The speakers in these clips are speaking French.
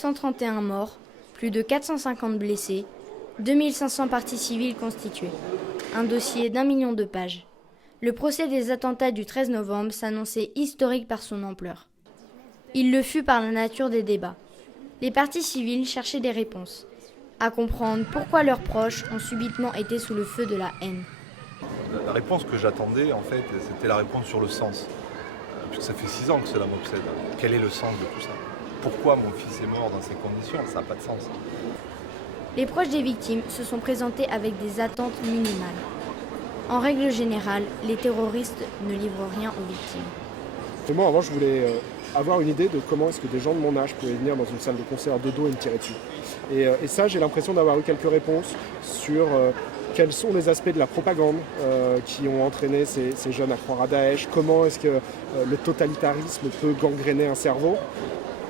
131 morts, plus de 450 blessés, 2500 parties civiles constituées. Un dossier d'1 million de pages. Le procès des attentats du 13 novembre s'annonçait historique par son ampleur. Il le fut par la nature des débats. Les parties civiles cherchaient des réponses, à comprendre pourquoi leurs proches ont subitement été sous le feu de la haine. La réponse que j'attendais, en fait, c'était la réponse sur le sens. Puisque ça fait 6 ans que cela m'obsède. Quel est le sens de tout ça? Pourquoi mon fils est mort dans ces conditions? Ça n'a pas de sens. Les proches des victimes se sont présentés avec des attentes minimales. En règle générale, les terroristes ne livrent rien aux victimes. Et moi, avant, je voulais avoir une idée de comment est-ce que des gens de mon âge pouvaient venir dans une salle de concert de dos et me tirer dessus. Et ça, j'ai l'impression d'avoir eu quelques réponses sur quels sont les aspects de la propagande qui ont entraîné ces jeunes à croire à Daesh, comment est-ce que le totalitarisme peut gangréner un cerveau.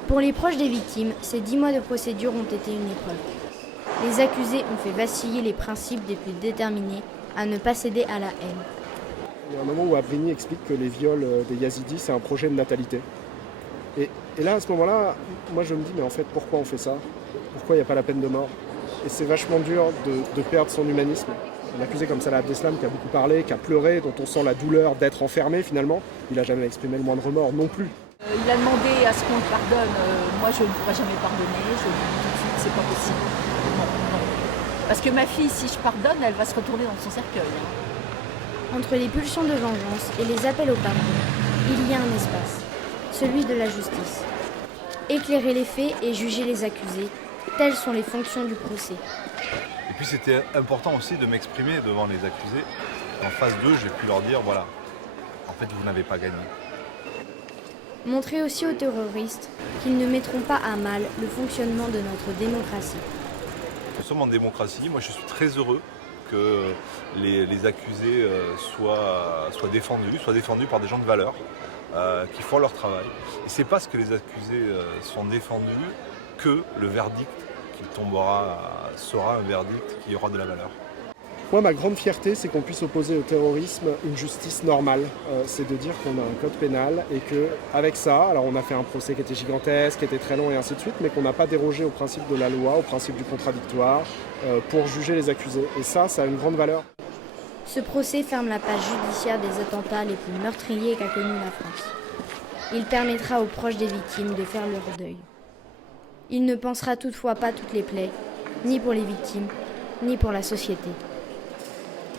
Pour les proches des victimes, ces 10 mois de procédure ont été une épreuve. Les accusés ont fait vaciller les principes des plus déterminés à ne pas céder à la haine. Il y a un moment où Abrini explique que les viols des Yazidis, c'est un projet de natalité. Et là, à ce moment-là, moi je me dis, mais en fait, pourquoi on fait ça? Pourquoi il n'y a pas la peine de mort? Et c'est vachement dur de perdre son humanisme. Un accusé comme Salah Abdeslam qui a beaucoup parlé, qui a pleuré, dont on sent la douleur d'être enfermé finalement, il n'a jamais exprimé le moindre remords non plus. Il a demandé à ce qu'on le pardonne. Moi, je ne pourrai jamais pardonner. Je lui dis tout de suite, c'est pas possible. Non. Parce que ma fille, si je pardonne, elle va se retourner dans son cercueil. Entre les pulsions de vengeance et les appels au pardon, il y a un espace, celui de la justice. Éclairer les faits et juger les accusés, telles sont les fonctions du procès. Et puis c'était important aussi de m'exprimer devant les accusés. En phase 2, j'ai pu leur dire, voilà, en fait, vous n'avez pas gagné. Montrer aussi aux terroristes qu'ils ne mettront pas à mal le fonctionnement de notre démocratie. Nous sommes en démocratie, moi je suis très heureux que les accusés soient défendus par des gens de valeur, qui font leur travail. Et c'est parce que les accusés sont défendus que le verdict qui tombera sera un verdict qui aura de la valeur. Moi, ma grande fierté, c'est qu'on puisse opposer au terrorisme une justice normale. C'est de dire qu'on a un code pénal et qu'avec ça, alors on a fait un procès qui était gigantesque, qui était très long et ainsi de suite, mais qu'on n'a pas dérogé au principe de la loi, au principe du contradictoire, pour juger les accusés. Et ça a une grande valeur. Ce procès ferme la page judiciaire des attentats les plus meurtriers qu'a connue la France. Il permettra aux proches des victimes de faire leur deuil. Il ne pansera toutefois pas toutes les plaies, ni pour les victimes, ni pour la société.